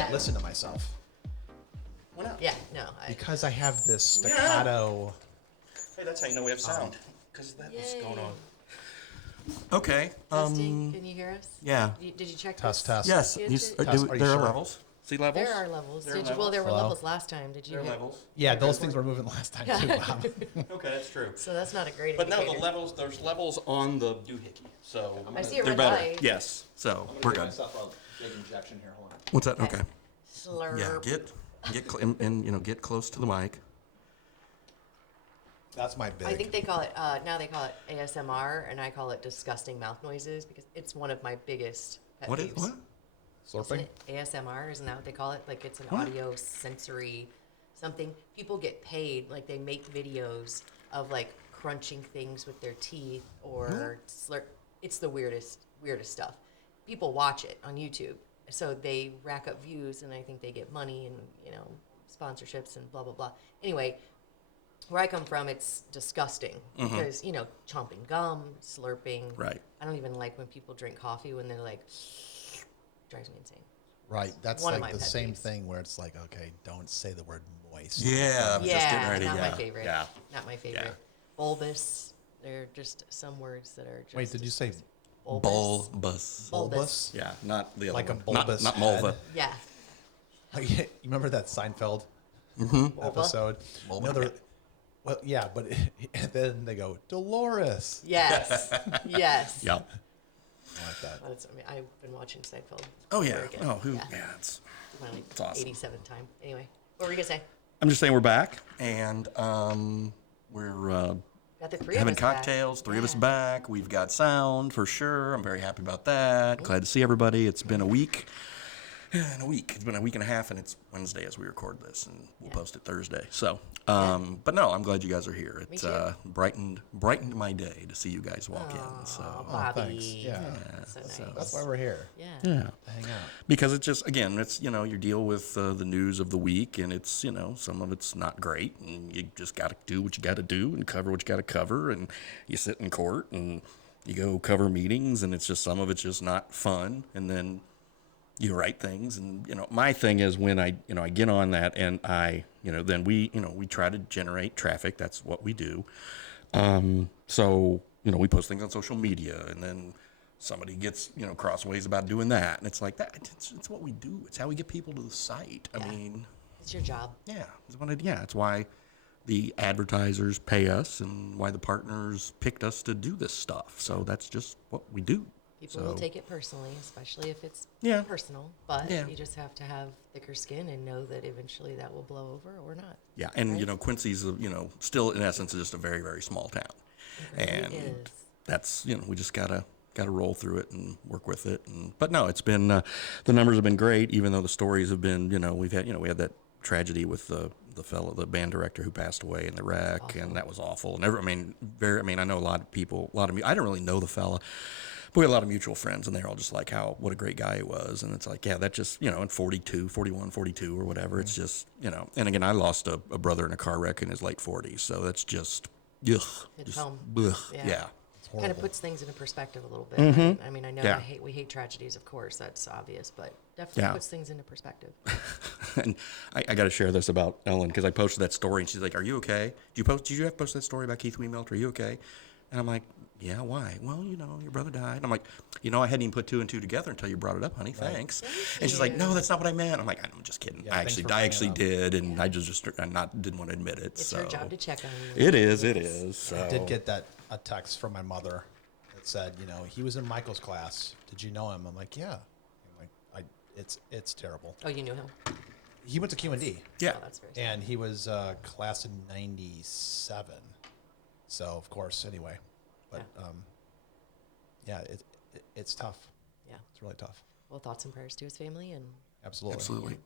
can't listen to myself Why not? Yeah, no. because I have this staccato. Hey, that's how you know we have sound. Because that was Yay. going on. Okay. Testing, can you hear us? Yeah. Did you check Test, this? test. Yes. Yes, You, it- Test, are you there are sure? levels. See levels? There are levels. There are Well, there were Hello? levels last time. Did you There are hear? levels. Yeah, those things were moving last time too, Bob. Okay, that's true. So that's not a great But no, indicator. the levels. There's levels on the doohickey, so I see a they're red better. light. Yes. So we're good. myself a big injection here. Hold on. What's that? Okay. Slurp. Yeah. Get and you know get close to the mic. That's my big. I think they call it, now they call it ASMR, and I call it disgusting mouth noises because it's one of my biggest pet What is peeves. what? slurping. ASMR, isn't that what they call it? Like it's an What? audio sensory something. People get paid, like they make videos of like crunching things with their teeth or slurp. It's the weirdest stuff. People watch it on YouTube, so they rack up views, and I think they get money and sponsorships and blah blah blah. Anyway, where I come from, it's disgusting because chomping gum, slurping. Right. I don't even like when people drink coffee when they're like, drives me insane. Right. That's One of like my the pet same peeves. thing where it's like, okay, don't say the word moist. Yeah. I was just getting ready. not Yeah. my favorite. Yeah. Not my favorite. Yeah. Bulbous. They're just some words that are just. Wait, did you say bulbous? Bulbous. bulbous? Yeah. Not the other Like a one. bulbous Not Mulva. head? Yeah. Like, you remember that Seinfeld episode? Bulba. No, well, yeah, but and then they go Dolores. Yes. Yes. Yeah. I like that. Well, I've been watching Seinfeld. Oh yeah. over again. Oh who? Yeah. Yeah. It's. My like It's awesome. 87th time. Anyway, what were you gonna say? I'm just saying we're back and we're Got the three having of us back. cocktails. Three of us Yeah. back. We've got sound for sure. I'm very happy about that. Glad to see everybody. It's been a week. In a week. It's been a week and a half, and it's Wednesday as we record this, and we'll post it Thursday. So, but no, I'm glad you guys are here. It too. brightened my day to see you guys walk in. So, Bobby. thanks. Yeah. So nice. That's why we're here. Yeah. yeah. To hang out. Because it's just again, it's you deal with the news of the week, and it's some of it's not great, and you just got to do what you got to do and cover what you got to cover, and you sit in court and you go cover meetings, and it's just some of it's just not fun, and then you write things, and my thing is when I get on that, and I then we try to generate traffic. That's what we do. So we post things on social media, and then somebody gets crossways about doing that, and it's like that. It's what we do. It's how we get people to the site. I mean, It's your job. yeah, it's why the advertisers pay us, and why the partners picked us to do this stuff. So that's just what we do. People will take it personally, especially if it's Yeah. personal. But Yeah. you just have to have thicker skin and know that eventually that will blow over or not. Yeah, and Quincy's still in essence just a very, very small town, really and is. that's we just gotta roll through it and work with it. But no, it's been the numbers have been great, even though the stories have been we had that tragedy with the band director who passed away in the wreck, and that was awful. And I know a lot of people, I didn't really know the fella. But we had a lot of mutual friends, and they're all just like, what a great guy he was. And it's like, yeah, that just, in 41, 42 or whatever, it's just, and again, I lost a brother in a car wreck in his late 40s. So that's just, ugh. It's Just, home. ugh, Yeah. yeah. Kind of puts things into perspective a little bit. I mean, I know Yeah. we hate tragedies, of course, that's obvious, but definitely Yeah. puts things into perspective. And I got to share this about Ellen, because I posted that story, and she's like, are you okay? Did you have posted that story about Keith Wiemelt? Are you okay? And I'm like, yeah, why? Well, your brother died. I'm like, I hadn't even put two and two together until you brought it up, honey. Thanks. And she's like, no, that's not what I meant. I'm like, I'm just kidding. Yeah, I thanks for actually bringing it up. did, and I just didn't want to admit it. It's so her job to check on you. It is. So. I did get a text from my mother that said, he was in Michael's class. Did you know him? I'm like, yeah. I'm like, it's terrible. Oh, you knew him? He went to QD. Yeah. Oh, that's very sad. And he was class in 97. So, of course, anyway. But, yeah, it's tough. Yeah. It's really tough. Well, thoughts and prayers to his family. And Absolutely. Absolutely.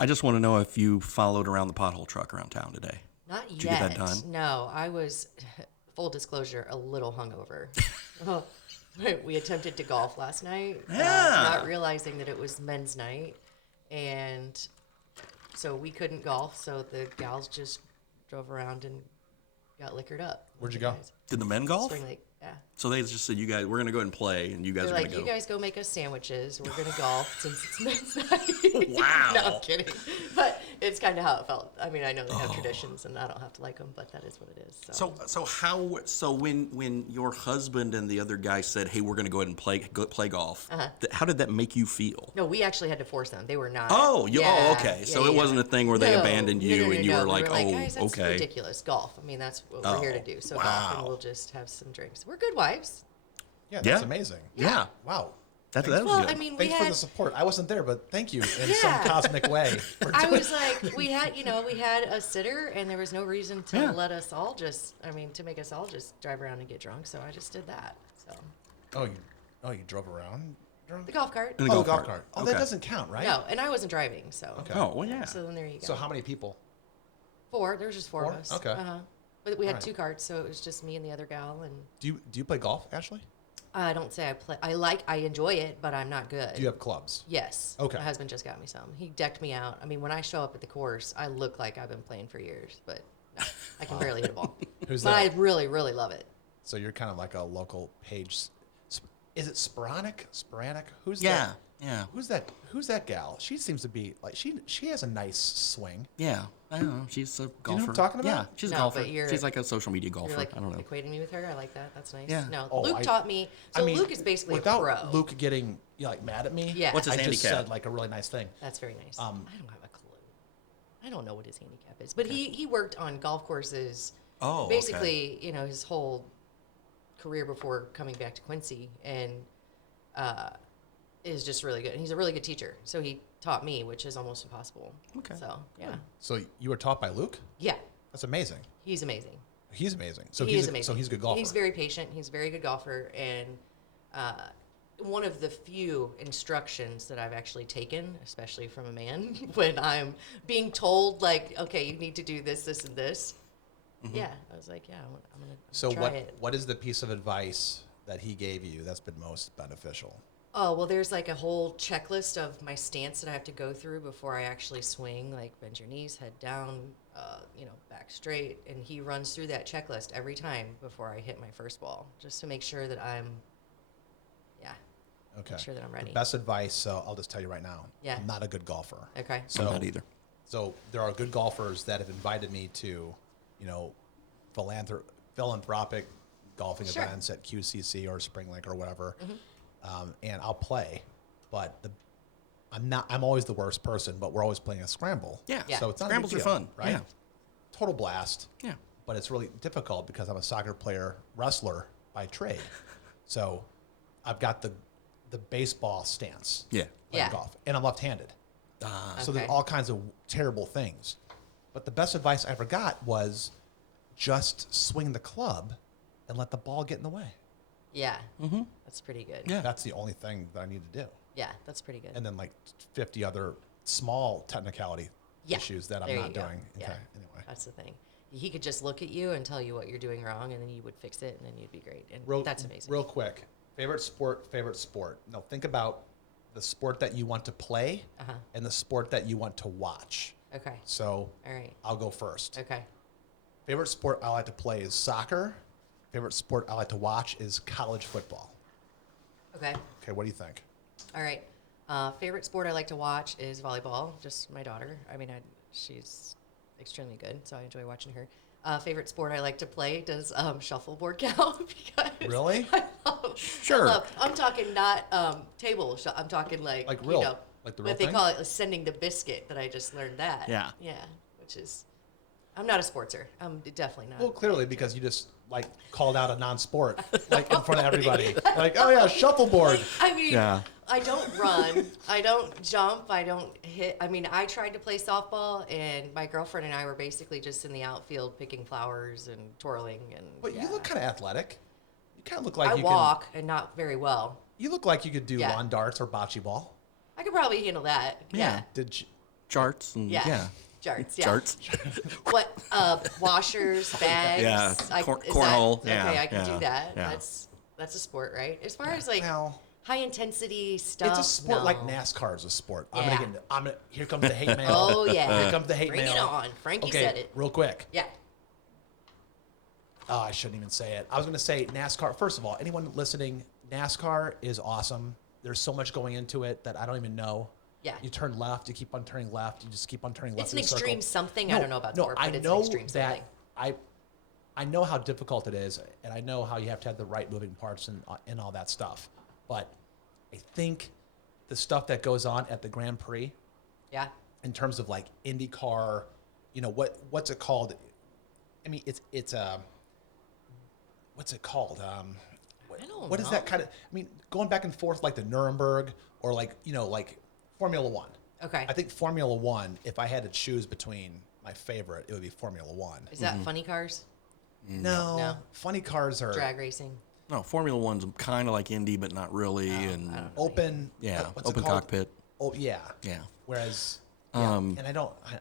I just want to know if you followed around the pothole truck around town today. not Did you yet. get that done? No, I was, full disclosure, a little hungover. We attempted to golf last night, Yeah. not realizing that it was men's night. And so we couldn't golf, so the gals just drove around and got liquored up. Where'd you go? Did the men golf? Spring Lake. Yeah. So they just said, "You guys, we're gonna go ahead and play, and you guys They're are like, gonna you go." guys go make us sandwiches. We're gonna golf since it's men's night. Wow. No, I'm kidding. But it's kind of how it felt. I mean, I know they have traditions, and I don't have to like them, but that is what it is. So when your husband and the other guy said, "Hey, we're gonna go ahead and play golf," how did that make you feel? No, we actually had to force them. They were not. Oh, Yeah, okay. So yeah, it yeah. wasn't a thing where they No, abandoned you no, and you were They like, "Oh, guys, that's okay." ridiculous. Golf. I mean, that's what we're here to do. So golf, and wow. we'll just have some drinks. We're good wives. Yeah, that's Yeah. amazing. Yeah. Wow. That was Well, good. I mean, we Thanks for had. the support. I wasn't there, but thank you in some Yeah. cosmic way. for I doing- was like, we had a sitter, and there was no reason to Yeah. let us all to make us all just drive around and get drunk. So I just did that. So you drove around drunk? the golf cart. In the Oh, golf golf cart. cart. Oh, Okay. that doesn't count, right? No, and I wasn't driving. So Okay. Oh, well, yeah. So then there you go. So how many people? 4. There was just 4 of Four? us. Okay. But we had Alright. 2 carts, so it was just me and the other gal. And Do you play golf, Ashley? I don't say I play. I enjoy it, but I'm not good. Do you have clubs? Yes. Okay. My husband just got me some. He decked me out. I mean, when I show up at the course, I look like I've been playing for years, but no, I can barely hit a ball. Who's but that? I really, really love it. So you're kind of like a local page. Is it Sporanic? Who's Yeah. that? Yeah. Who's that gal? She seems to be like she has a nice swing. Yeah. I don't know. She's a golfer. know who I'm talking about? Yeah, she's a No, golfer. but you're- She's like a social media golfer. You're like I don't know. equating me with her. I like that. That's nice. Yeah. No, Oh, Luke taught me. So Luke is basically without a pro. Luke getting like mad at me. Yeah. What's his I just handicap? said like a really nice thing. That's very nice. Um, I don't have a clue. I don't know what his handicap is, but he worked on golf courses. Oh, okay. Basically, his whole career before coming back to Quincy, and is just really good. And he's a really good teacher. So he taught me, which is almost impossible. Okay. So yeah, So you were taught by Luke? yeah, That's amazing. he's amazing. He's amazing. So He he's is amazing. So he's a good golfer. He's very patient. He's a very good golfer, and one of the few instructions that I've actually taken, especially from a man, when I'm being told like, okay, you need to do this, this, and this. Yeah, I was like, yeah, I'm gonna so try it. what is the piece of advice that he gave you that's been most beneficial? Oh, well, there's like a whole checklist of my stance that I have to go through before I actually swing, like bend your knees, head down, back straight. And he runs through that checklist every time before I hit my first ball, just to make sure that I'm Okay. sure that I'm ready. The best advice, so I'll just tell you right now. Yeah. I'm not a good golfer. Okay. So I'm not either. So there are good golfers that have invited me to, philanthropic golfing Sure. events at QCC or Spring Lake or whatever, and I'll play, but I'm always the worst person. But we're always playing a scramble. Yeah. Yeah. So it's not a Scrambles big are deal, fun. right? Yeah. Total blast. Yeah. But it's really difficult because I'm a soccer player, wrestler by trade. So I've got the baseball stance. Yeah. Playing Yeah. golf, and I'm left-handed. So there's Okay. all kinds of terrible things. But the best advice I ever got was just swing the club and let the ball get in the way. Yeah. That's pretty good. Yeah. That's the only thing that I need to do. Yeah, that's pretty good. And then like 50 other small technicality Yeah. issues that I'm There not you go. doing. Yeah. Okay. Anyway. That's the thing. He could just look at you and tell you what you're doing wrong, and then you would fix it, and then you'd be great. And that's amazing. Real quick. Favorite sport. Now think about the sport that you want to play and the sport that you want to watch. Okay. So All right. I'll go first. Okay. Favorite sport I like to play is soccer. Favorite sport I like to watch is college football. Okay. Okay, what do you think? All right. Favorite sport I like to watch is volleyball. Just my daughter. I mean, she's extremely good, so I enjoy watching her. Favorite sport I like to play, does shuffleboard count? Because Really? Sure. I'm talking not table. I'm talking like real, like the real what they thing? call it, sending the biscuit. That I just learned that. Yeah. Yeah. Which is, I'm not a sportser. I'm definitely not. Well, clearly because you just like called out a non-sport like in front of everybody. Like, oh yeah, shuffleboard. I mean, Yeah. I don't run. I don't jump. I don't hit. I mean, I tried to play softball, and my girlfriend and I were basically just in the outfield picking flowers and twirling. And But yeah. you look kind of athletic. You kind of look like I you walk and not very well. You look like you could do Yeah. lawn darts or bocce ball. I could probably handle that. Yeah. Did you? Charts and Yeah. Charts. Yeah. Charts. What? Washers, bags. Yeah, is cornhole, that- yeah, Okay, I can yeah, do that. yeah. That's a sport, right? As far as like Well, high intensity stuff. it's a sport like no. NASCAR is a sport. Yeah. Here comes the hate mail. Oh yeah. Here comes the hate Bring mail. it on. Frankie Okay, said it. real quick. Yeah. Oh, I shouldn't even say it. I was going to say NASCAR. First of all, anyone listening, NASCAR is awesome. There's so much going into it that I don't even know. Yeah. You turn left, you keep on turning left, you just keep on turning left. It's an in a circle. extreme something. I don't know about no, sport, I but it's know an extreme that something. I know how difficult it is, and I know how you have to have the right moving parts and all that stuff. But I think the stuff that goes on at the Grand Prix, Yeah. in terms of like IndyCar, what's it called? I mean, it's what's it called? I don't What is know. that kind of? I mean, going back and forth like the Nuremberg or like Formula One. Okay. I think Formula One. If I had to choose between my favorite, it would be Formula One. Is that funny cars? No, funny cars are Drag racing? No, Formula One's kind of like Indy, but not really. And open. yeah, what's it open called? cockpit. Oh yeah. Yeah. Whereas, and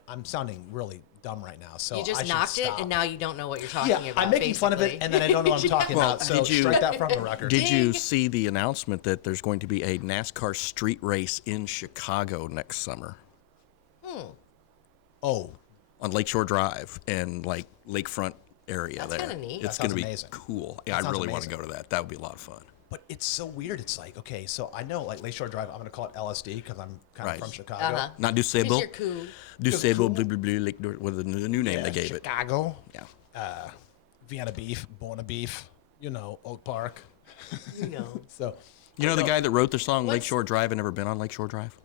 I'm sounding really dumb right now. So You I just should knocked it, stop. and now you don't know what you're talking Yeah, about. I'm making fun of it, basically. and then I don't know what I'm talking Well, about. So did you- strike that from the record. Did you see the announcement that there's going to be a NASCAR street race in Chicago next summer Oh, on Lakeshore Drive and like lakefront area That's there? kinda neat. It's That going to sounds be amazing. cool. Yeah, That I sounds really want to amazing. go to that. That would be a lot of fun. but it's so weird. It's like, okay, so I know like Lakeshore Drive, I'm going to call it LSD because I'm kind Right. of from Chicago. Uh-huh. Not Because Dusable. you're cool. Dusable, blue, blue, blue, Lake, what the new name they gave it. Chicago, Yeah. Vienna beef, Bona beef, Oak Park. You know. So, You know the guy that wrote the song What's- Lakeshore Drive? I've never been on Lakeshore Drive.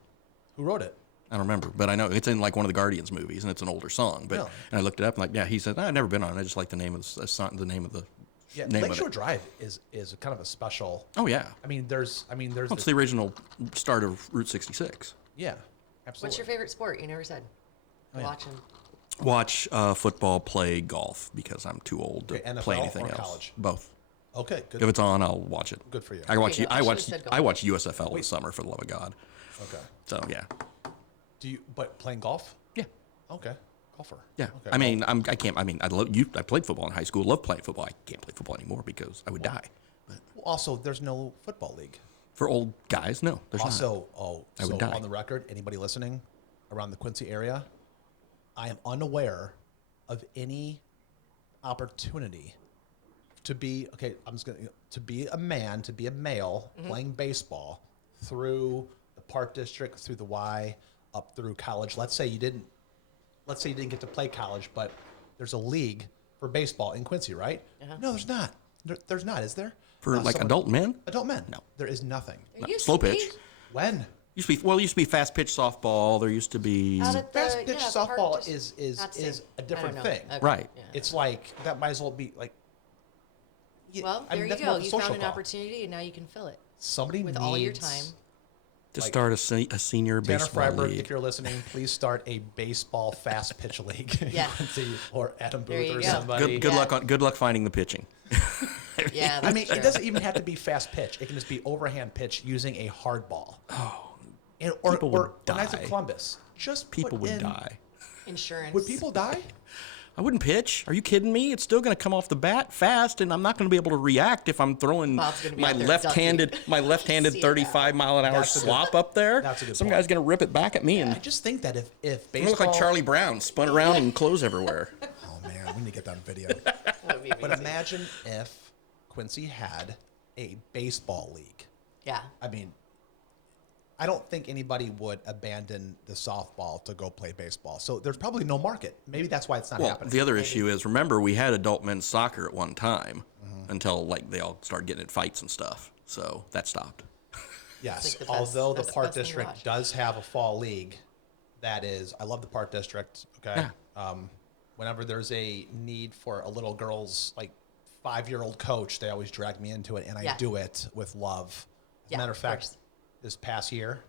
who wrote it? I don't remember, but I know it's in like one of the Guardians movies, and it's an older song. But Really? and I looked it up, and like, yeah, he said, I've never been on it. I just like the name of the song, the name of the Yeah, name Lakeshore of it. Drive is kind of a special. Oh yeah, I mean, there's well, it's this- the original start of Route 66. yeah, absolutely. What's your favorite sport? You never said. yeah. Watching. Watch football, play golf because I'm too old to Okay, NFL play anything or else. college? Both. Okay, good. If it's on, I'll watch it. Good for you. I watch Okay, I I watch should've said I golf. watch USFL this summer for the love of God. Okay. So yeah, Do you playing golf? yeah, Okay, golfer. yeah. Okay, I mean, I can't. I mean, I love you. I played football in high school. Love playing football. I can't play football anymore because I would die. But well, also, there's no football league. for old guys, no, there's not. Also, I would so die. on the record, anybody listening around the Quincy area, I am unaware of any opportunity to be to be a man, to be a male playing baseball through the Park District, through the Y, up through college. Let's say you didn't get to play college, but there's a league for baseball in Quincy, right? No, there's not. There's not, is there? For like adult men, Adult men. No. There is nothing. There used slow to be. pitch. When? Used to be fast pitch softball. There used to be Out at the- Fast pitch yeah, softball park is not the is same. a I different don't know. thing. Okay, Right. yeah. It's like that might as well be like. Yeah, Well, I mean, there you that's go. more of a You social found an call. opportunity, and now you can fill it Somebody with needs all your time. to like- start a senior Tanner baseball Freiberg, league. if you're listening, please start a baseball fast pitch league. in Yeah. Quincy, or Adam There Booth you or go. somebody. Good Yeah. luck good luck finding the pitching. Yeah, that's I mean, true. it doesn't even have to be fast pitch. It can just be overhand pitch using a hard ball. Oh, or people would or Knights of die. Columbus. Just People put would in- die. Insurance. Would people die? I wouldn't pitch. Are you kidding me? It's still going to come off the bat fast, and I'm not going to be able to react if I'm throwing Bob's gonna be my out there left-handed ducking. See it 35-mile-an-hour That's a good- slop up there. that's a good Some point. guy's going to rip it back at me, and I just think that if I baseball look like Charlie Brown, spun around and clothes everywhere. Oh man, we need to get that on video. That would be But amazing. imagine if Quincy had a baseball league. Yeah. I mean, I don't think anybody would abandon the softball to go play baseball. So there's probably no market. Maybe that's why it's not Well, happening. the other issue is, remember, we had adult men's soccer at one time until like they all started getting in fights and stuff. So that stopped. Yes, It's like the best- although the that's the Park best thing to District watch. does have a fall league, that is, I love the Park District. Okay, whenever there's a need for a little girl's like 5-year-old coach, they always drag me into it, and I Yeah. do it with love. As Yeah, a matter of of fact, course. this past year,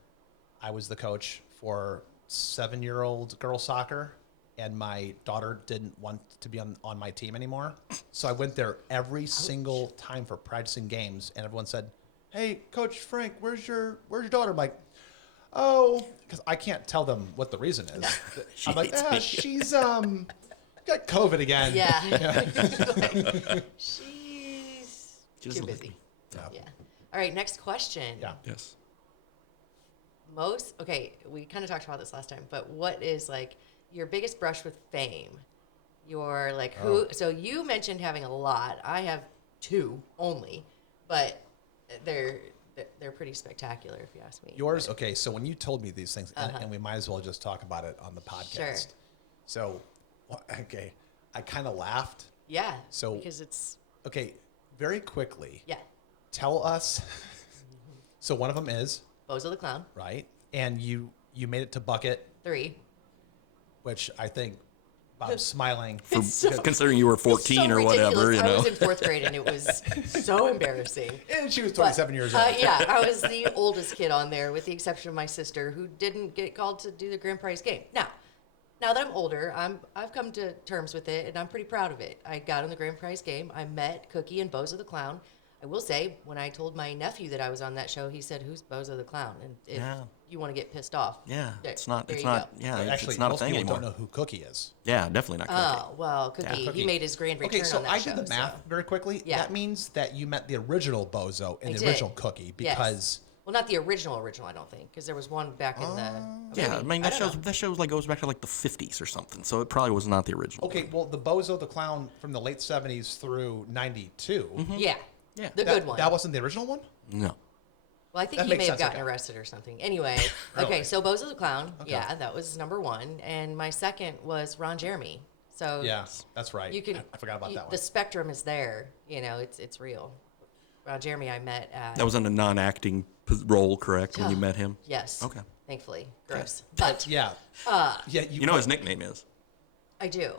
I was the coach for 7-year-old girls soccer, and my daughter didn't want to be on my team anymore. So I went there every single time for practicing games, and everyone said, "Hey, Coach Frank, where's your daughter?" I'm like, "Oh," because I can't tell them what the reason is. I'm like, hates me." "She's got COVID again." Yeah. She's Just too like- busy. Yeah. Yeah. All right, next question. Yeah. Yes. We kind of talked about this last time, but what is like your biggest brush with fame? Your like who? So you mentioned having a lot. I have 2 only, but they're pretty spectacular if you ask me. Yours, okay. So when you told me these things, and we might as well just talk about it on the podcast. Sure. So, okay, I kind of laughed. Yeah. So- because it's Okay, very quickly, yeah. tell us. So one of them is Bozo the Clown. right, and you made it to bucket, 3. which I think Bob's smiling. For, considering you were 14 so or whatever, ridiculous. you I know. was in 4th grade and it was so embarrassing. And she was But, 27 years old. yeah, I was the oldest kid on there, with the exception of my sister, who didn't get called to do the grand prize game. Now that I'm older, I've come to terms with it, and I'm pretty proud of it. I got on the grand prize game. I met Cookie and Bozo the Clown. I will say, when I told my nephew that I was on that show, he said, "Who's Bozo the Clown?" And if Yeah. you want to get pissed off, Yeah, there- it's not. there It's you not. go. Yeah, Actually, it's not a most thing people anymore. don't know who Cookie is. Yeah, definitely not. Cookie. Oh well, Cookie. Cookie. He made his grand return Okay, so on that I show. did the math very quickly. Yeah. That means that you met the original Bozo and I the did. original Cookie Yes. because Well, not the original, I don't think, because there was one back in the. Yeah, I mean that don't know. shows like goes back to like the 50s or something. So it probably was not the original. okay, well the Bozo the Clown from the late 70s through 92. Yeah. Yeah. The That, good one. that wasn't the original one? No. Well, I think That he makes may have sense, gotten okay. arrested or something. Anyway, Really? okay, so Bozo the Clown, yeah, that was number 1, and my second was Ron Jeremy. So Yeah, that's right. you can. I forgot about that one. The spectrum is there. You know, it's real. Ron Jeremy, I met at. That was in a non-acting role, correct? When you met him. Yes. Okay. Thankfully, gross, but Yeah. Uh, yeah, You know his nickname is I do.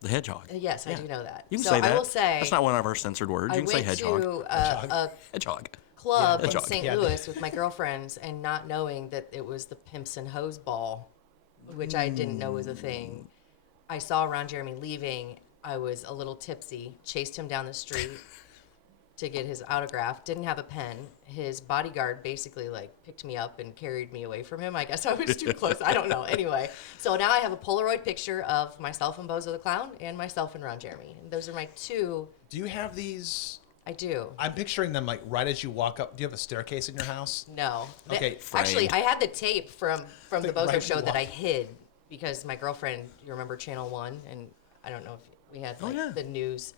the Hedgehog. Yes, I Yeah. do know that. You can so say that. I will say That's not one of our censored words. I You can say went Hedgehog. to a Hedgehog. club in Hedgehog. St. Yeah. Louis with my girlfriends and not knowing that it was the Pimps and Hoes Ball, which I didn't know was a thing. I saw Ron Jeremy leaving. I was a little tipsy, chased him down the street to get his autograph. Didn't have a pen. His bodyguard basically like picked me up and carried me away from him. I guess I was too close. I don't know. Anyway, so now I have a Polaroid picture of myself and Bozo the Clown and myself and Ron Jeremy. And those are my 2. Do you have these? I do. I'm picturing them like right as you walk up. Do you have a staircase in your house? No. Okay, Actually, framed. I had the tape from the Like, Bozo right show that I walk. hid because my girlfriend, you remember Channel 1? And I don't know if we had like yeah. the news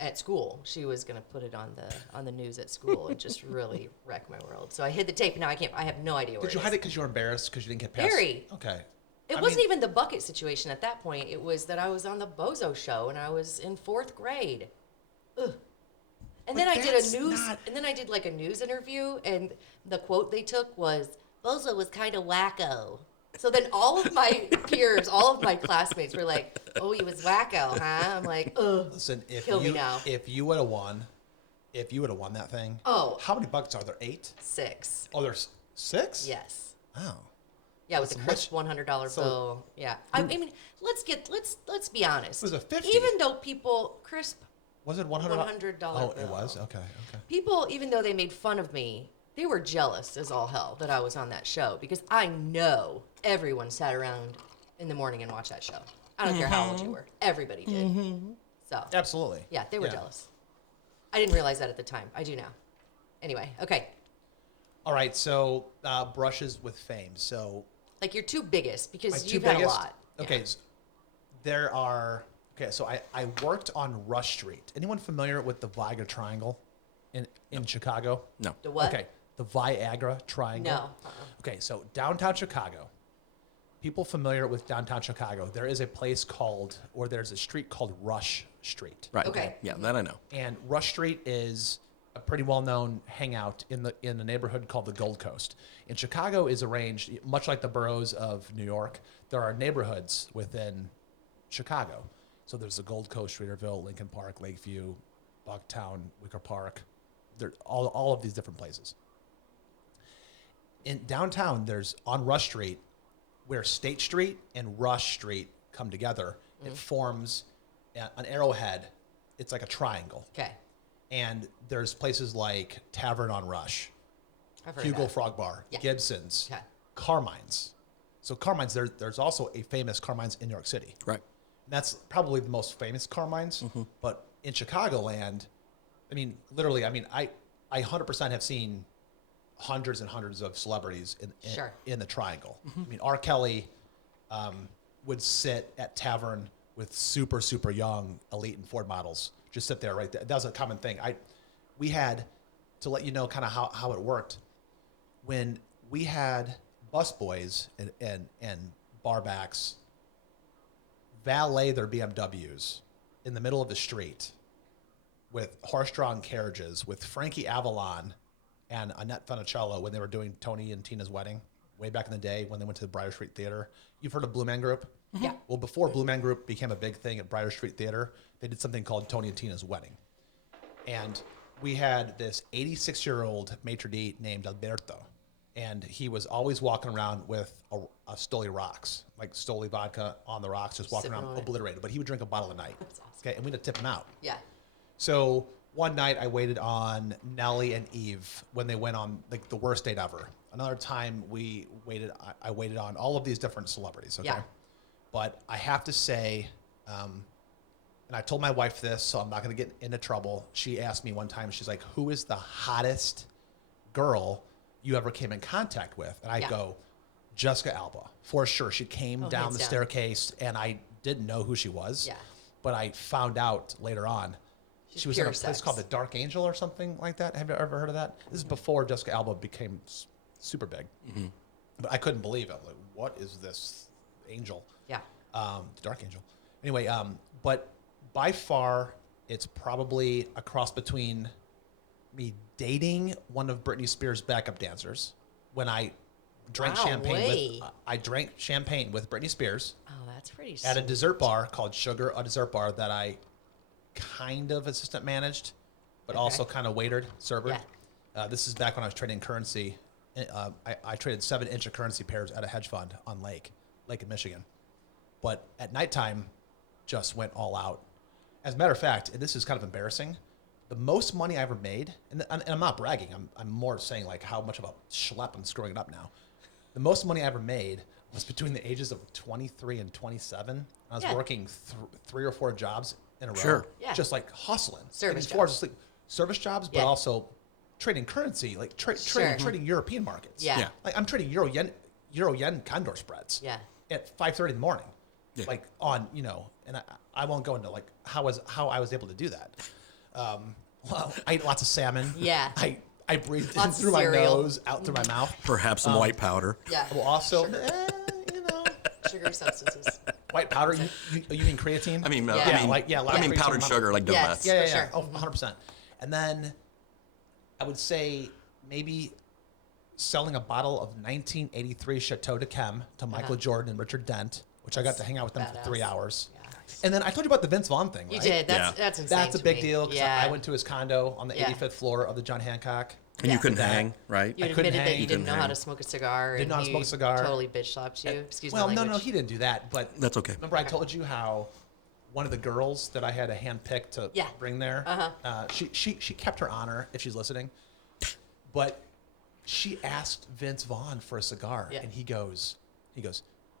at school. She was going to put it on the news at school and just really wreck my world. So I hid the tape. Now I have no idea where Did you it hide is. it because you were embarrassed because you didn't get past? Very. Okay. It I wasn't mean- even the bucket situation at that point. It was that I was on the Bozo show and I was in 4th grade. Ugh. And then But I did that's a news, not- and then I did like a news interview, and the quote they took was, "Bozo was kind of wacko." So then all of my peers, all of my classmates were like, "Oh, he was wacko, huh?" I'm like, "Ugh." Listen, Kill me now. if you would have won that thing. Oh. How many buckets are there? 8? 6. Oh, there's 6. Yes. Oh. Yeah, with a That's crisp much- $100 so- bill. Yeah. I mean, let's be honest. It was a 50. Even though people crisp Was it $100? $100 Oh, it bill. was. Okay. Okay. people, even though they made fun of me, they were jealous as all hell that I was on that show because I know everyone sat around in the morning and watched that show. I don't care how old you were. Everybody did. So, Absolutely. yeah, they were jealous. I didn't realize that at the time. I do now. Anyway, okay. All right. So brushes with fame. So Like your 2 biggest my because 2 you've had a biggest. lot. Yeah. Okay. There are. Okay. So I worked on Rush Street. Anyone familiar with the Viagra Triangle in Chicago? No. The what? Okay. The Viagra Triangle. No. Okay, so downtown Chicago. People familiar with downtown Chicago, there is a place called, or there's a street called Rush Street. Right. Okay. Yeah, that I know. And Rush Street is a pretty well-known hangout in the neighborhood called the Gold Coast. And Chicago is arranged much like the boroughs of New York. There are neighborhoods within Chicago. So there's the Gold Coast, Streeterville, Lincoln Park, Lakeview, Bucktown, Wicker Park. They're all of these different places. In downtown, there's on Rush Street, where State Street and Rush Street come together. It forms an arrowhead. It's like a triangle. Okay. And there's places like Tavern on Rush, I've heard Hugo of that. Frog Bar, Yeah. Gibson's, Okay. Carmine's. So Carmine's, there's also a famous Carmine's in New York City. Right. That's probably the most famous Carmine's. Mm-hmm. But in Chicagoland, I mean, literally, I 100% have seen hundreds and hundreds of celebrities Sure. in the triangle. I mean, R. Kelly would sit at Tavern with super, super young elite and Ford models just sit there right there. That was a common thing. We had, to let you know kind of how it worked, when we had busboys and barbacks valet their BMWs in the middle of the street with horse-drawn carriages with Frankie Avalon and Annette Funicello when they were doing Tony and Tina's wedding way back in the day when they went to the Briar Street Theater. You've heard of Blue Man Group? Yeah. Well, before Blue Man Group became a big thing at Briar Street Theater, they did something called Tony and Tina's wedding. And we had this 86-year-old maitre d' named Alberto. And he was always walking around with a Stoli Rocks, like Stoli vodka on the rocks, just walking Sipping around on it. obliterated. But he would drink a bottle a night. That's awesome. Okay, and we had to tip him out. Yeah. So one night I waited on Nelly and Eve when they went on like the worst date ever. Another time I waited on all of these different celebrities. Okay. Yeah. But I have to say, and I told my wife this, so I'm not going to get into trouble. She asked me one time, she's like, who is the hottest girl you ever came in contact with? And I Yeah. go, Jessica Alba, for sure. She came down hands the down. staircase, and I didn't know who she was. Yeah. But I found out later on. She's She was in a pure place sex. called the Dark Angel or something like that. Have you ever heard of that? This is before Jessica Alba became super big. But I couldn't believe it. Like, what is this angel? Yeah. The Dark Angel. Anyway, but by far, it's probably a cross between me dating one of Britney Spears' backup dancers when I drank Wow, champagne way. with. I drank champagne with Britney Spears Oh, that's pretty at a sweet. dessert bar called Sugar, a dessert bar that I kind of assistant managed, but Okay. also kind of waitered, servered. Yeah. This is back when I was trading currency. I traded 7-inch of currency pairs at a hedge fund on Lake in Michigan. But at nighttime, just went all out. As a matter of fact, and this is kind of embarrassing, the most money I ever made, and I'm not bragging, I'm more saying like how much of a schlep I'm screwing it up now. The most money I ever made was between the ages of 23 and 27. I was Yeah. working 3 or 4 jobs in a row. Sure. Yeah. Just like hustling. Service Taking 4 hours jobs. of sleep. Service jobs, but Yeah. also trading currency, like Sure. trading European markets. Yeah. Yeah. Like I'm trading euro yen condor spreads. Yeah. At 5:30 in the morning. Yeah. Like on, and I won't go into like how I was able to do that. Well, I ate lots of salmon. Yeah. I breathed in Lots of through my cereal. nose, out through my mouth. Perhaps some white powder. Yeah. Well, also, Sugary substances. white powder. You mean creatine? I mean, Yeah. I mean, a lot I of mean creatine powdered amount- sugar like Yes. donuts. Yeah, For yeah. sure. Oh, 100%. And then I would say maybe selling a bottle of 1983 Chateau de Chem to Michael Jordan and Richard Dent, which I got to hang out with them for badass. 3 hours. Yeah. And then I told you about the Vince Vaughn thing, You right? did. That's Yeah. that's insane. That's a to big me. deal because Yeah. I went to his condo on the Yeah. 85th floor of the John Hancock. And you Yeah. couldn't That- hang, right? You I couldn't admitted that hang. you didn't know Couldn't how hang. to smoke a cigar. Didn't and know how to he smoke a cigar. Totally bitch slapped you. Excuse Well, my no, language. he didn't do that. But That's okay. remember, I told you how one of the girls that I had to handpick to Yeah. bring there, she kept her honor if she's listening. But she asked Vince Vaughn for a cigar, Yeah. and he goes,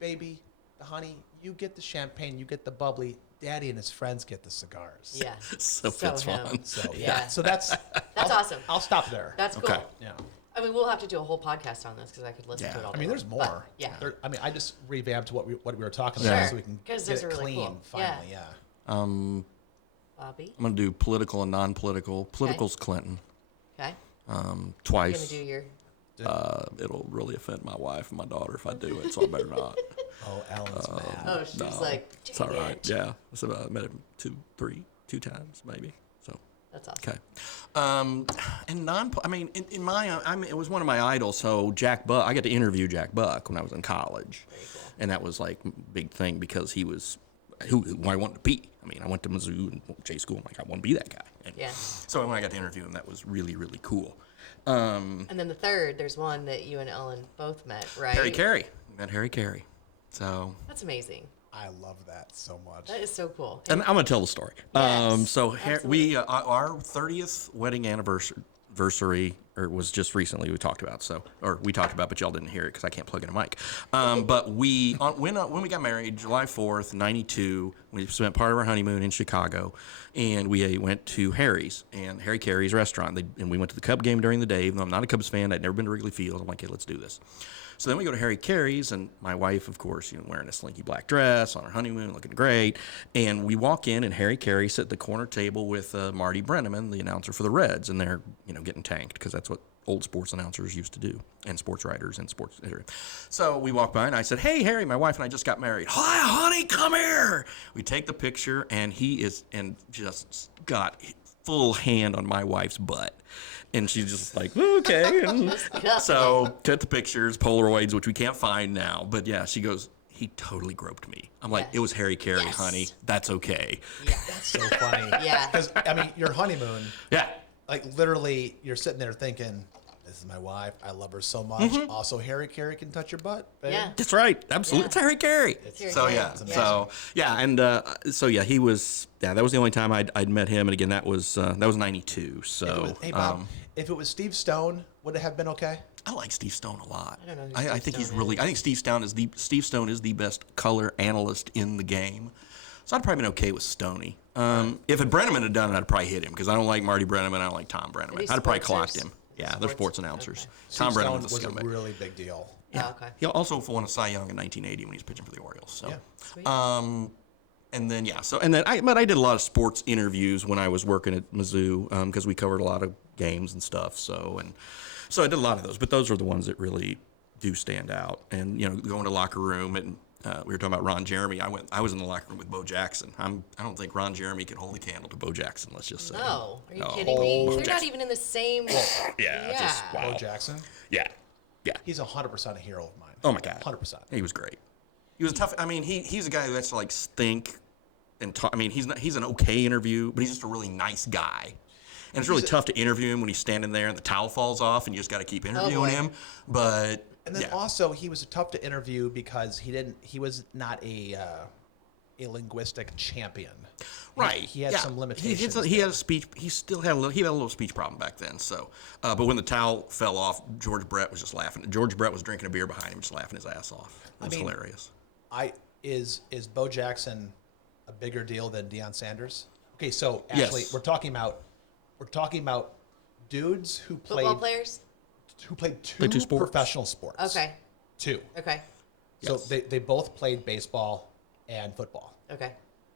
baby, honey, you get the champagne, you get the bubbly. Daddy and his friends get the cigars. Yeah. So Vince him. Vaughn. So Yeah. So that's That's awesome. I'll stop there. That's cool. Okay. yeah. I mean, we'll have to do a whole podcast on this because I could listen to Yeah. it all I day mean, there's long. more. But, yeah. I just revamped what we were talking Sure. about so we can 'Cause get those it are really clean cool. finally. Yeah. Yeah. Bobby. I'm gonna do political and non-political. Political's Clinton. Okay. Twice. You're gonna do your. It'll really offend my wife and my daughter if I do it, so I better not. Oh, Ellen's mad. Oh, she's No, like. it's all "Dang right. it." Yeah. So I met him two times maybe. So That's awesome. okay. And I mean, it was one of my idols. So Jack Buck, I got to interview Jack Buck when I was in college, Very cool. and that was like a big thing because he was who I wanted to be. I mean, I went to Mizzou and J school. I'm like, I want to be that guy. And Yeah. So when I got to interview him, that was really, really cool. And then the third, there's one that you and Ellen both met, right? Harry Carey. Met Harry Carey. So, That's amazing. I love that so much. That is so cool. and I'm gonna tell the story. Yes, So we absolutely. our 30th wedding anniversary, anniversary, or was just recently we talked about. We talked about, but y'all didn't hear it because I can't plug in a mic. But when we got married, July 4th, '92, we spent part of our honeymoon in Chicago, and we went to Harry's and Harry Carey's restaurant. And we went to the Cub game during the day. Even though I'm not a Cubs fan, I'd never been to Wrigley Field. I'm like, hey, let's do this. So then we go to Harry Carey's, and my wife, of course, wearing a slinky black dress on her honeymoon, looking great. And we walk in, and Harry Carey sat at the corner table with Marty Brennaman, the announcer for the Reds, and they're getting tanked because that's what old sports announcers used to do, and sports writers and sports. So we walk by, and I said, "Hey, Harry, my wife and I just got married. Hi, honey, come here." We take the picture, and he just got full hand on my wife's butt. And she's just like, okay. And so took the pictures, Polaroids, which we can't find now. But yeah, she goes, he totally groped me. I'm like, it was Harry Carey, honey. That's okay. Yeah. That's so funny. Yeah. Because, I mean, your honeymoon, Yeah. like literally, you're sitting there thinking, this is my wife. I love her so much. Also, Harry Carey can touch your butt. Babe. Yeah. That's right. Absolutely. Yeah. It's Harry Carey. Harry So Carey. yeah. Yeah. So yeah. And he was, that was the only time I'd met him. And again, that was '92. So, Hey, Bob, if it was Steve Stone, would it have been okay? I like Steve Stone a lot. I don't know who I Steve think he's Stone really. is. I think Steve Stone is the best color analyst in the game. So I'd probably been okay with Stoney. If Brenneman had done it, I'd probably hit him because I don't like Marty Brenneman. I don't like Tom Brenneman. Are they I'd probably sportsers? clocked him. Yeah, they're sports announcers. Okay. Tom Steve Brenneman's a Stone was scumbag. a really big deal. Oh, okay. He also won a Cy Young in 1980 when he was pitching for the Orioles. So. Yeah. Sweet. But I did a lot of sports interviews when I was working at Mizzou because we covered a lot of games and stuff. So I did a lot of those, but those are the ones that really do stand out. And going to locker room, and we were talking about Ron Jeremy. I was in the locker room with Bo Jackson. I don't think Ron Jeremy can hold a candle to Bo Jackson. Let's just say. No. Are you No. kidding me? Bo They're not Jackson. even in the same. Yeah. Just wow. Bo Jackson, Yeah. he's 100% a hero of mine. Oh my God. 100%. He was great. He was tough. I mean, he's a guy who has to like think and talk. I mean, he's an okay interview, but he's just a really nice guy. And it's really tough to interview him when he's standing there and the towel falls off and you just got to keep interviewing him. But And then also he was tough to interview because he was not a linguistic champion. right, He had some limitations. He had a speech. He had a little speech problem back then. So, but when the towel fell off, George Brett was just laughing. George Brett was drinking a beer behind him, just laughing his ass off. It was hilarious. Is Bo Jackson a bigger deal than Deion Sanders? Okay, so actually Yes. we're talking about dudes who Football played players? two sports. professional sports. Okay. Two. Okay. So Yes. they both played baseball and football Okay.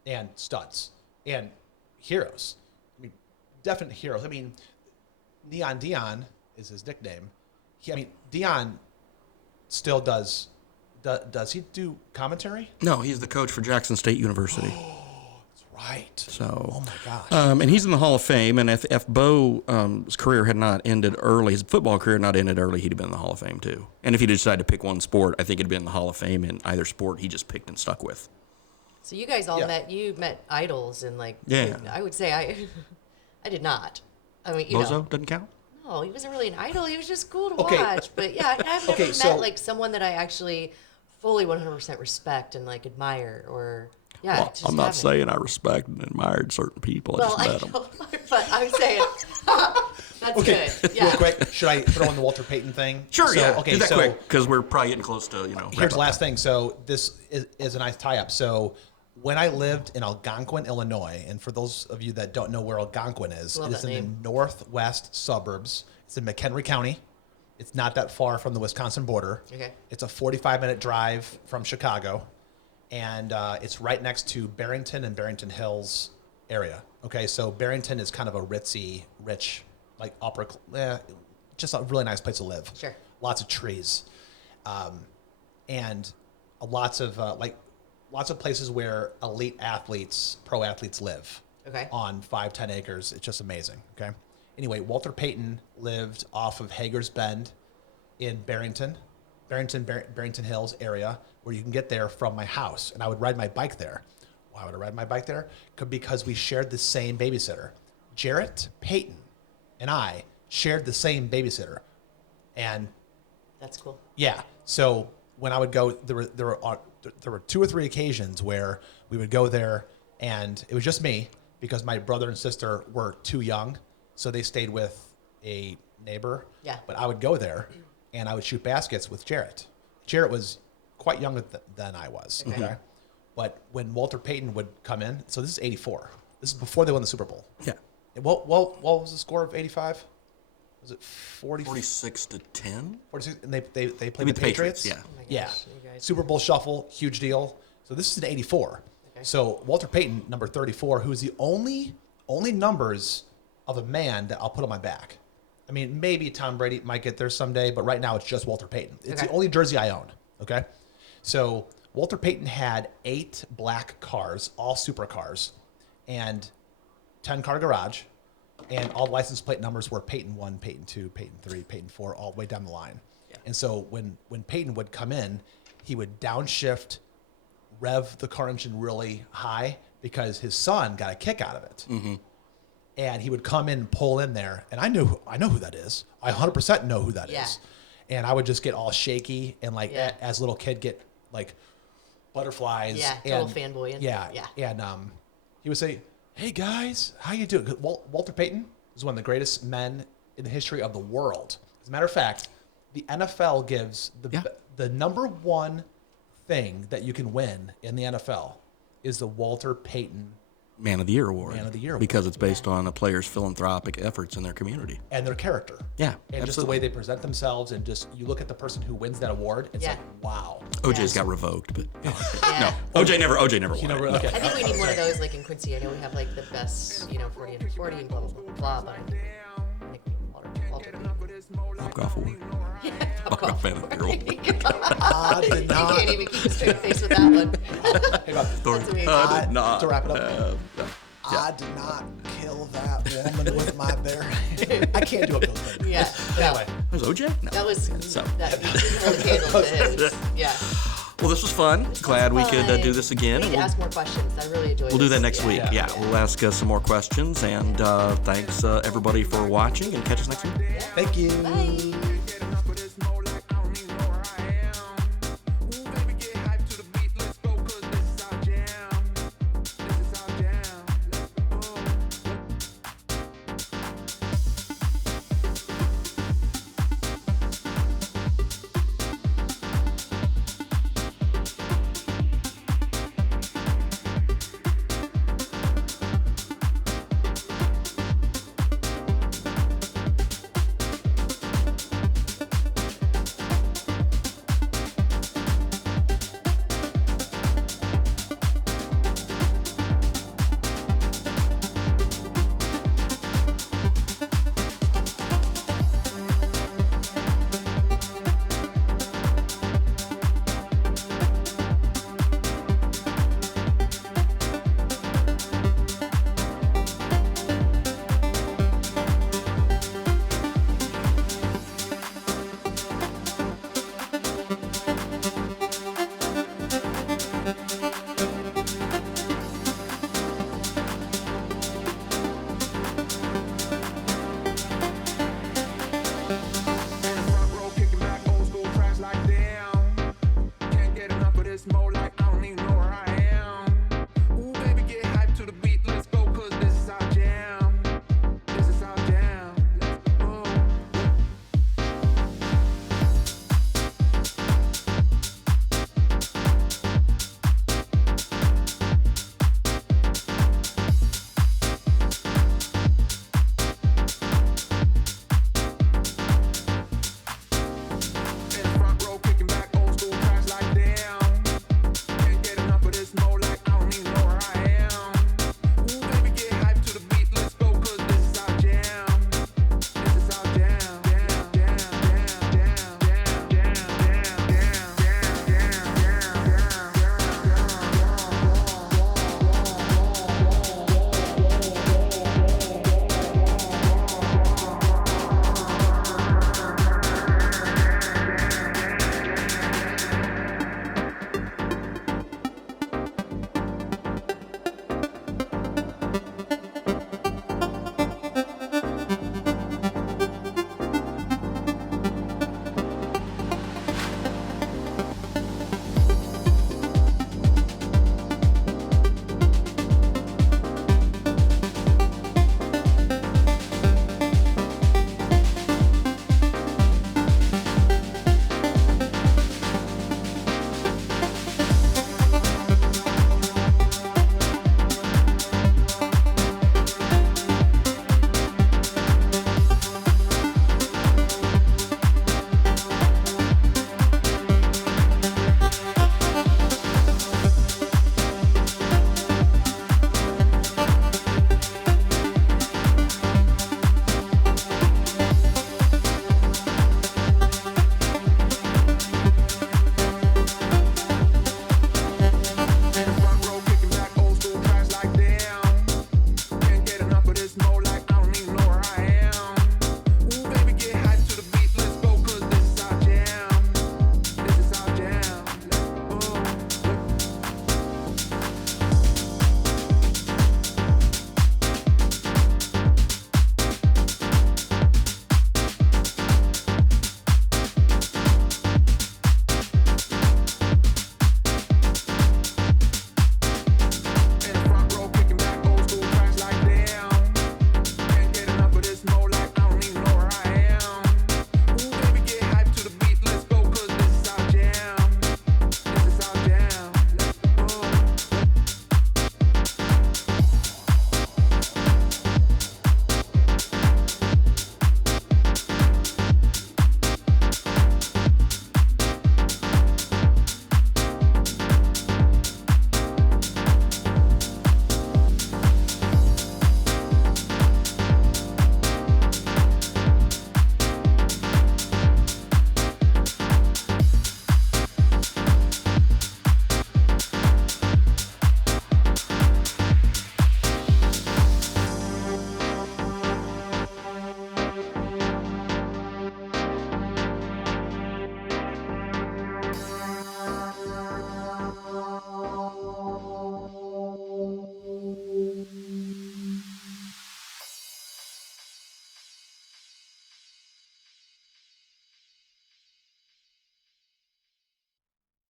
and studs and heroes. I mean, definite heroes. I mean, Neon Dion is his nickname. Dion still does. Does he do commentary? No, he's the coach for Jackson State University. That's right. So, Oh my gosh. and he's in the Hall of Fame. And if Bo's career had not ended early, his football career had not ended early, he'd have been in the Hall of Fame too. And if he decided to pick one sport, I think it'd been in the Hall of Fame in either sport he just picked and stuck with. So you guys all Yeah. met idols and like. Yeah. I would say I did not. I mean, you Bozo know. doesn't count? No, he wasn't really an idol. He was just cool to Okay. watch. But yeah, I've never Okay, met so- like someone that I actually fully 100% respect and like admire or yeah. Well, just I'm not haven't. saying I respect and admired certain people. Well, I I just met them. know, but I'm saying that's Okay, good. Yeah. real quick, should I throw in the Walter Payton thing? Sure, So, yeah. Okay, Do that so quick because we're probably getting close to here's wrap the up last time. thing. So this is a nice tie-up. So when I lived in Algonquin, Illinois, and for those of you that don't know where Algonquin is, Love it is that in name. the northwest suburbs. It's in McHenry County. It's not that far from the Wisconsin border. Okay. It's a 45-minute drive from Chicago, and it's right next to Barrington and Barrington Hills area. Okay, so Barrington is kind of a ritzy, rich, like just a really nice place to live. Sure. Lots of trees, and lots of places where elite athletes, pro athletes live. Okay. On 5-10 acres. It's just amazing. Okay. Anyway, Walter Payton lived off of Hager's Bend in Barrington Hills area, where you can get there from my house. And I would ride my bike there. Why would I ride my bike there? Because we shared the same babysitter. Jarrett Payton and I shared the same babysitter. And That's cool. yeah, so when I would go, there were 2 or 3 occasions where we would go there, and it was just me because my brother and sister were too young, so they stayed with a neighbor. Yeah. But I would go there, and I would shoot baskets with Jarrett. Jarrett was quite younger than I was. Okay. But when Walter Payton would come in, so this is '84. This is before they won the Super Bowl. Yeah. And what was the score of '85? Was it 46 to 10. 46? And they played beat the Patriots. yeah. Oh my Yeah. gosh, you guys. Super Bowl shuffle, huge deal. So this is in '84. Okay. So Walter Payton, number 34, who's the only numbers of a man that I'll put on my back. I mean, maybe Tom Brady might get there someday, but right now it's just Walter Payton. It's the Okay. only jersey I own. Okay. So Walter Payton had 8 black cars, all supercars, and 10-car garage, and all license plate numbers were Payton 1, Payton 2, Payton 3, Payton 4, all the way down the line. Yeah. And so when Payton would come in, he would downshift, rev the car engine really high because his son got a kick out of it. Mm-hmm. And he would come in and pull in there, and I know who that is. I 100% know who that is. Yeah. And I would just get all shaky and like Yeah. as a little kid get like butterflies. Yeah, total fanboy. Yeah, Yeah. And he would say, "Hey guys, how you doing?" 'Cause Walter Payton was one of the greatest men in the history of the world. As a matter of fact, the NFL gives the number one thing that you can win in the NFL is the Walter Payton Man of the Year award. Man of the Year award. Because it's based on a player's philanthropic efforts in their community. and their character. Yeah, And just the way they present themselves, and just you look at the person who wins that award, it's Yeah. like, wow. OJ's Yeah. got revoked, but Yeah. no, OJ never won. You know, it. No. okay. I think we need one of those like in Quincy. I know we have like the best, 40 under 40 and blah, blah, blah, blah. But I think Walter Hopgoff award. Hopgoff Man of the Year award. I did He not. can't even keep a straight face with that one. Hang on. That's amazing. I did not To wrap it up. have- I did not kill that woman with my bare hand. I can't do a Bill Clinton. Yeah. Anyway, Was OJ? No. That was So. that you didn't hold a candle to his. Yeah. Well, this was fun. Glad we could do this again. We need to We'll- ask more questions. I really enjoyed We'll do this. that next week. Yeah, we'll ask some more questions. And thanks everybody for watching, and catch us next week. thank you. Bye.